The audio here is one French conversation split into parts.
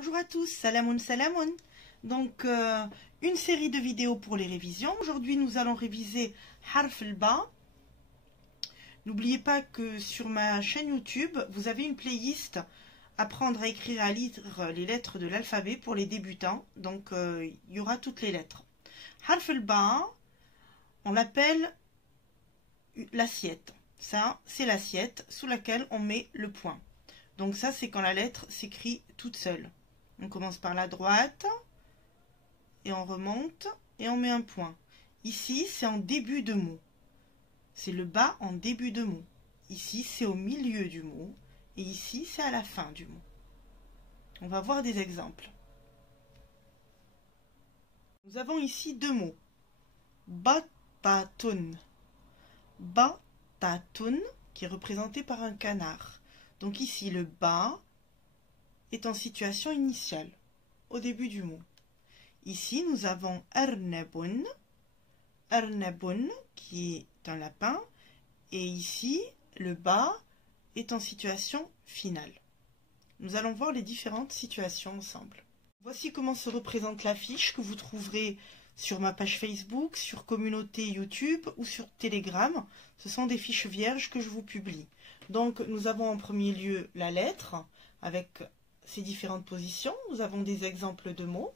Bonjour à tous, salamoun salamoun. Donc une série de vidéos pour les révisions. Aujourd'hui nous allons réviser Harf al-Ba. N'oubliez pas que sur ma chaîne YouTube, vous avez une playlist apprendre à écrire et à lire les lettres de l'alphabet pour les débutants. Donc il y aura toutes les lettres. Harf al-Ba, on l'appelle l'assiette. Ça, c'est l'assiette sous laquelle on met le point. Donc ça, c'est quand la lettre s'écrit toute seule. On commence par la droite et on remonte et on met un point. Ici, c'est en début de mot. C'est le bas en début de mot. Ici, c'est au milieu du mot. Et ici, c'est à la fin du mot. On va voir des exemples. Nous avons ici deux mots. Batatun. Batatun, qui est représenté par un canard. Donc ici, le bas est en situation initiale, au début du mot. Ici, nous avons arnabun, arnabun, qui est un lapin. Et ici, le bas est en situation finale. Nous allons voir les différentes situations ensemble. Voici comment se représente l'affiche que vous trouverez sur ma page Facebook, sur communauté YouTube ou sur Telegram. Ce sont des fiches vierges que je vous publie. Donc, nous avons en premier lieu la lettre avec ses différentes positions. Nous avons des exemples de mots.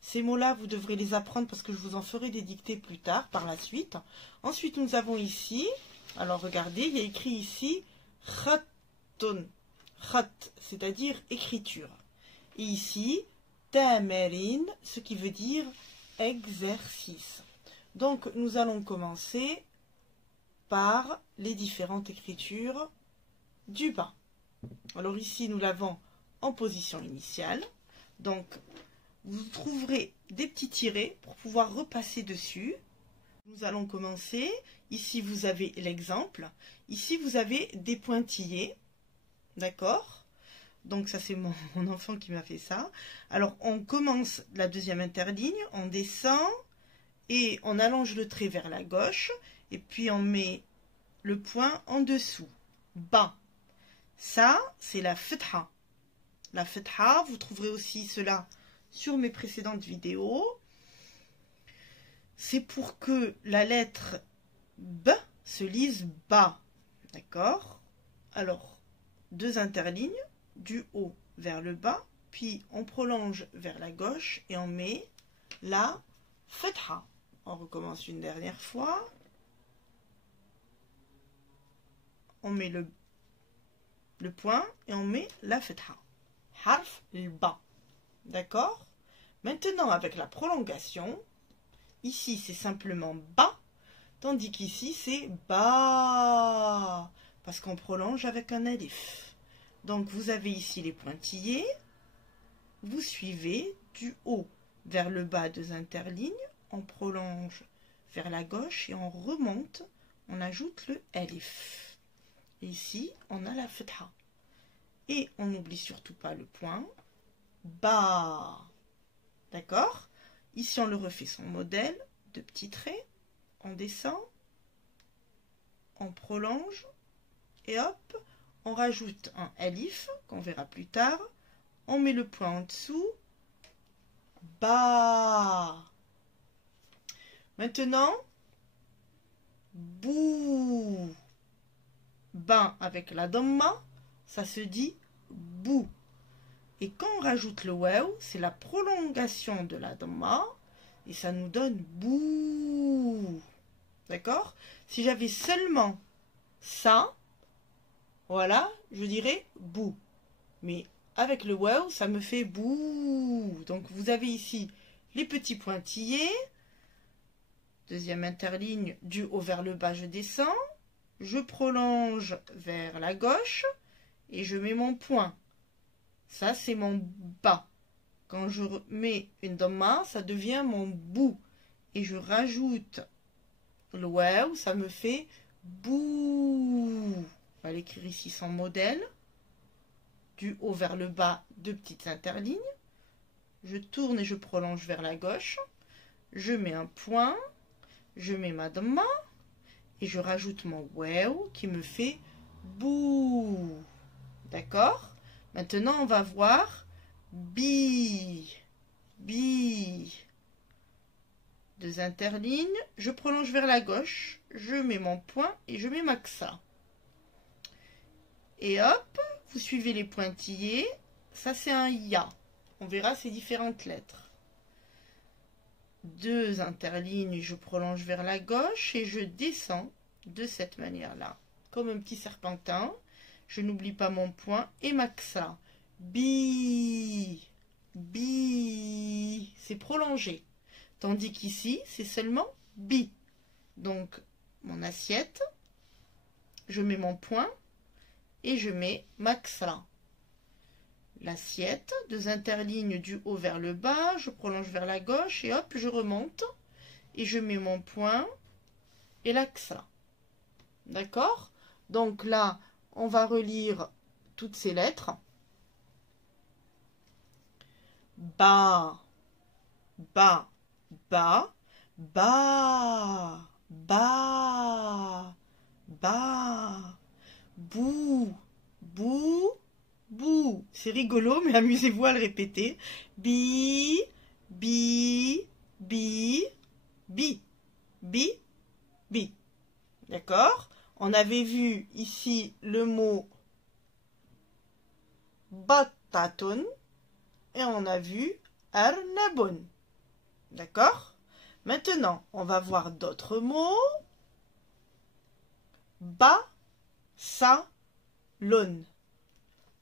Ces mots-là, vous devrez les apprendre parce que je vous en ferai des dictées plus tard, par la suite. Ensuite, nous avons ici, alors regardez, il y a écrit ici khattun, khat, c'est-à-dire écriture. Et ici, tamarin, ce qui veut dire exercice. Donc, nous allons commencer par les différentes écritures du bas. Alors ici, nous l'avons en position initiale. Donc, vous trouverez des petits tirets pour pouvoir repasser dessus. Nous allons commencer. Ici, vous avez l'exemple. Ici, vous avez des pointillés. D'accord? Donc, ça, c'est mon enfant qui m'a fait ça. Alors, on commence la deuxième interligne, on descend et on allonge le trait vers la gauche. Et puis, on met le point en dessous. Bas. Ça, c'est la fetha. La fetha, vous trouverez aussi cela sur mes précédentes vidéos. C'est pour que la lettre B se lise bas. D'accord? Alors, deux interlignes, du haut vers le bas, puis on prolonge vers la gauche et on met la fetha. On recommence une dernière fois. On met le point et on met la fetha. Harf al-ba. D'accord? Maintenant, avec la prolongation, ici c'est simplement bas, tandis qu'ici c'est ba, parce qu'on prolonge avec un alif. Donc vous avez ici les pointillés, vous suivez du haut vers le bas deux interlignes, on prolonge vers la gauche et on remonte, on ajoute le alif. Et ici, on a la fetha. Et on n'oublie surtout pas le point. Ba. D'accord? Ici, on le refait son modèle. Deux petits traits. On descend. On prolonge. Et hop, on rajoute un alif, qu'on verra plus tard. On met le point en dessous. Ba. Maintenant, bou. Ben avec la damma, ça se dit bou. Et quand on rajoute le waw, c'est la prolongation de la damma et ça nous donne bou. D'accord? Si j'avais seulement ça, voilà, je dirais bou. Mais avec le waw, ça me fait bou. Donc vous avez ici les petits pointillés. Deuxième interligne, du haut vers le bas, je descends. Je prolonge vers la gauche et je mets mon point. Ça, c'est mon bas. Quand je mets une damma, ça devient mon bou. Et je rajoute le waw, ça me fait bou. On va l'écrire ici sans modèle. Du haut vers le bas, deux petites interlignes. Je tourne et je prolonge vers la gauche. Je mets un point. Je mets ma damma. Et je rajoute mon waw qui me fait bou. D'accord? Maintenant, on va voir bi. 2 interlignes, je prolonge vers la gauche, je mets mon point et je mets ma ksa. Et hop, vous suivez les pointillés, ça c'est un ya. On verra ces différentes lettres. 2 interlignes, je prolonge vers la gauche et je descends de cette manière-là, comme un petit serpentin. Je n'oublie pas mon point et ma ksa. Bi, bi, c'est prolongé. Tandis qu'ici, c'est seulement bi. Donc, mon assiette, je mets mon point et je mets ma ksa. L'assiette, 2 interlignes du haut vers le bas, je prolonge vers la gauche et hop, je remonte et je mets mon point et la ksa. D'accord? Donc là, on va relire toutes ces lettres. Ba, ba, ba, ba, ba, ba, bou, bou, bou. C'est rigolo, mais amusez-vous à le répéter. Bi, bi, bi, bi, bi, bi. D'accord? On avait vu ici le mot batatun et on a vu arnabun. D'accord? Maintenant, on va voir d'autres mots. Ba, sa, lon.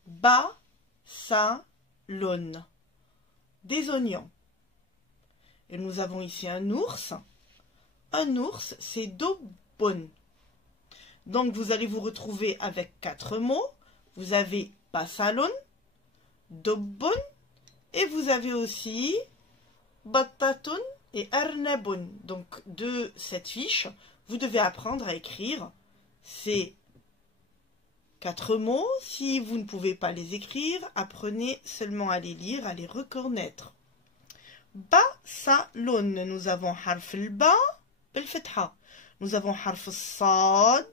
Ba, sa, lon. Des oignons. Et nous avons ici un ours. Un ours, c'est dobon. Donc, vous allez vous retrouver avec 4 mots. Vous avez basalon, dobon, et vous avez aussi batatun et arnabun. Donc, de cette fiche, vous devez apprendre à écrire ces 4 mots. Si vous ne pouvez pas les écrire, apprenez seulement à les lire, à les reconnaître. Basalon, nous avons harf al-ba, bil-fatha. Nous avons harf al-sad,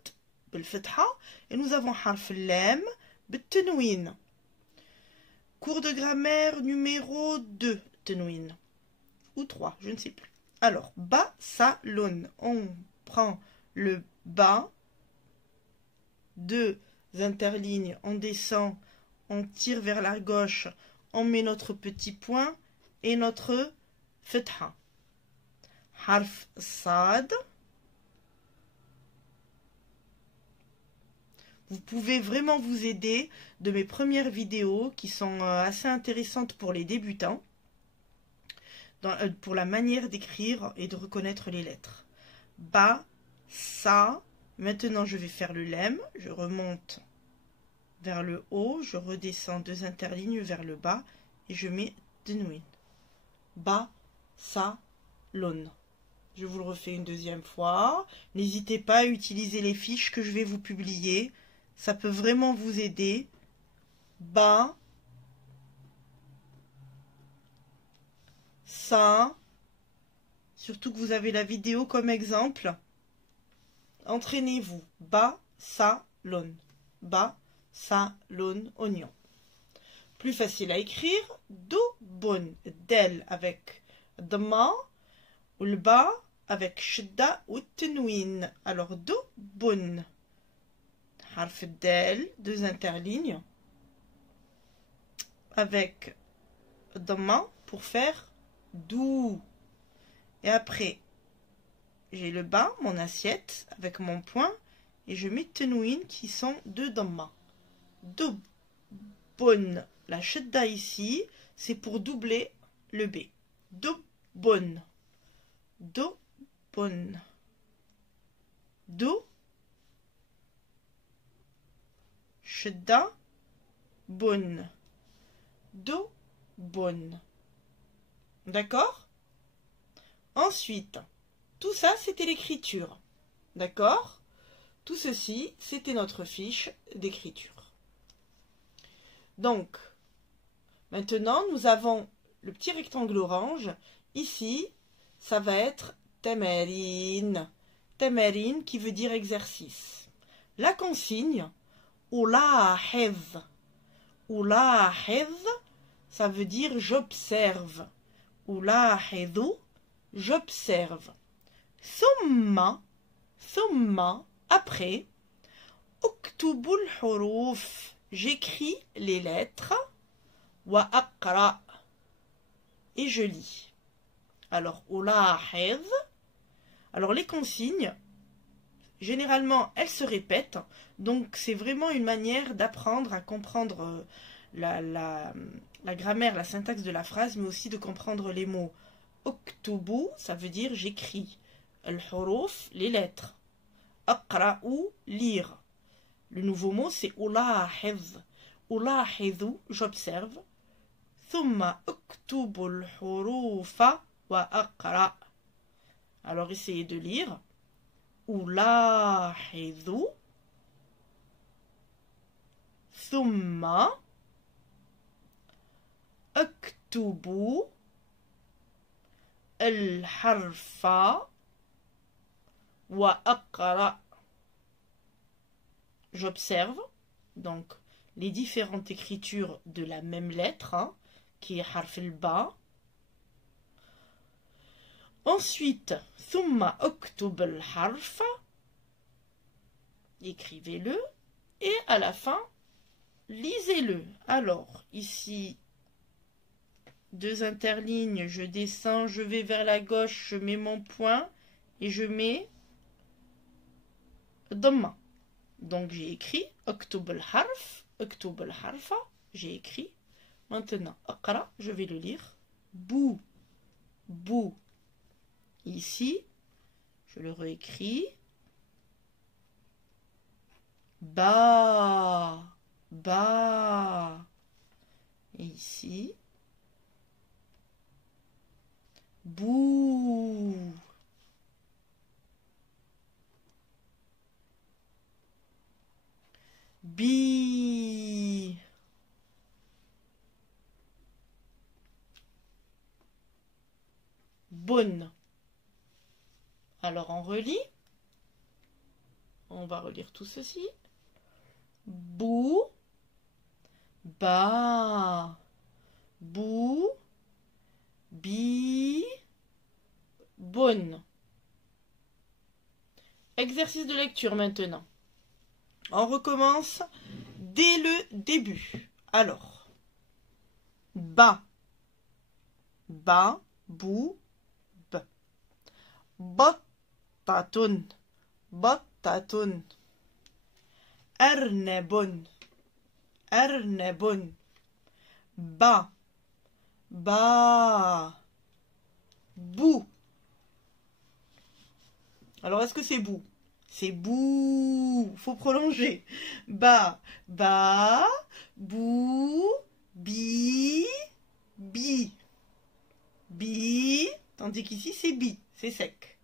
bil-fatha. Et nous avons harf al-lam, bil-tanwin. Cours de grammaire numéro 2, tanwin. Ou 3, je ne sais plus. Alors, basalon, on prend le ba, 2 interlignes, on descend, on tire vers la gauche, on met notre petit point et notre fatha. Harf sad. Vous pouvez vraiment vous aider de mes premières vidéos qui sont assez intéressantes pour les débutants, pour la manière d'écrire et de reconnaître les lettres. Ba, sa. Maintenant, je vais faire le lem. Je remonte vers le haut. Je redescends 2 interlignes vers le bas. Et je mets tanwin. Ba, sa, lon. Je vous le refais une deuxième fois. N'hésitez pas à utiliser les fiches que je vais vous publier. Ça peut vraiment vous aider. Ba, sa. Surtout que vous avez la vidéo comme exemple. Entraînez-vous. Ba, sa, lon. Ba, sa, lon, oignon. Plus facile à écrire. Do, bon. Del avec dma. Ou le ba avec shidda ou tanwin. Alors, do, bon. Harf del, 2 interlignes. Avec dma pour faire dou. Et après, j'ai le bas, mon assiette, avec mon point, et je mets tanwin qui sont 2 dhamma. Do, bon. La shadda ici, c'est pour doubler le B. Do, bon. Do, bon. Do, shadda, bon. Do, bon. D'accord? Ensuite, tout ça, c'était l'écriture. D'accord? Tout ceci, c'était notre fiche d'écriture. Donc, maintenant, nous avons le petit rectangle orange. Ici, ça va être tamarin. Tamarin qui veut dire exercice. La consigne, ulahiz. Ulahiz, ça veut dire j'observe. Ulahizu, j'observe. Thumma, après. Uktubul huruf, j'écris les lettres. Wa aqra, et je lis. Alors, ulahiz. Alors, les consignes, généralement, elles se répètent. Donc, c'est vraiment une manière d'apprendre à comprendre la grammaire, la syntaxe de la phrase, mais aussi de comprendre les mots. Uktubu, ça veut dire j'écris. Al-huruf, les lettres. Aqra'u, lire. Le nouveau mot, c'est ulahiz. Ulahizu, j'observe. Thumma uktubu al-hurufa wa aqra. Alors, essayez de lire. Ulahizu. Thumma uktubu al-harfa wa aqra. J'observe donc les différentes écritures de la même lettre, hein, qui est harf al-ba. Ensuite, thumma uktub al-harfa, écrivez-le, et à la fin, lisez-le. Alors, ici, deux interlignes, je descends, je vais vers la gauche, je mets mon point, et je mets dhamma. Donc, j'ai écrit uktub al-harf, uktub al-harfa, j'ai écrit. Maintenant, aqra, je vais le lire. Bou, bou. Ici, je le réécris. Ba, ba. Et ici, bou. Bi. Bonne. Alors on relit. On va relire tout ceci. Bou. Ba. Bou. Bi. Bonne. Exercice de lecture maintenant. On recommence dès le début. Alors, ba, ba, bou, b. Battatun, battatun. Arnabun, arnabun. Ba, ba, bou. Alors, est-ce que c'est bou? C'est bou, faut prolonger. Ba, ba, bou, bi, bi. Bi, tandis qu'ici c'est bi, c'est sec.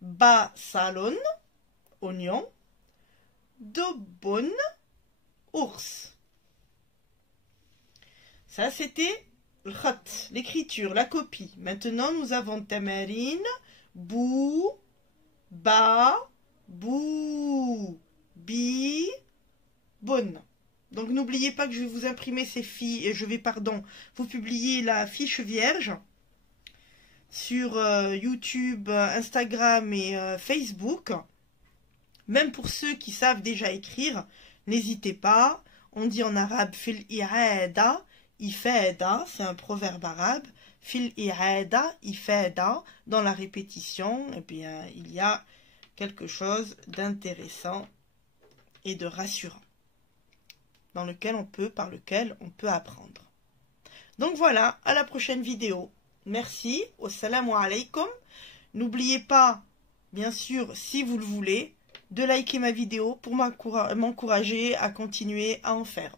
Ba, salon, oignon. Dobon, ours. Ça c'était l'écriture, la copie. Maintenant nous avons tamarine, bou, ba, bou, bi, bonne. Donc n'oubliez pas que je vais vous imprimer ces fiches, vous publier la fiche vierge sur YouTube, Instagram et Facebook. Même pour ceux qui savent déjà écrire, n'hésitez pas. On dit en arabe fil i'ada, ifada, c'est un proverbe arabe. Fil i'ada, ifada, dans la répétition, eh bien il y a quelque chose d'intéressant et de rassurant par lequel on peut apprendre. Donc voilà, à la prochaine vidéo. Merci, wassalamu alaikum. N'oubliez pas, bien sûr, si vous le voulez, de liker ma vidéo pour m'encourager à continuer à en faire.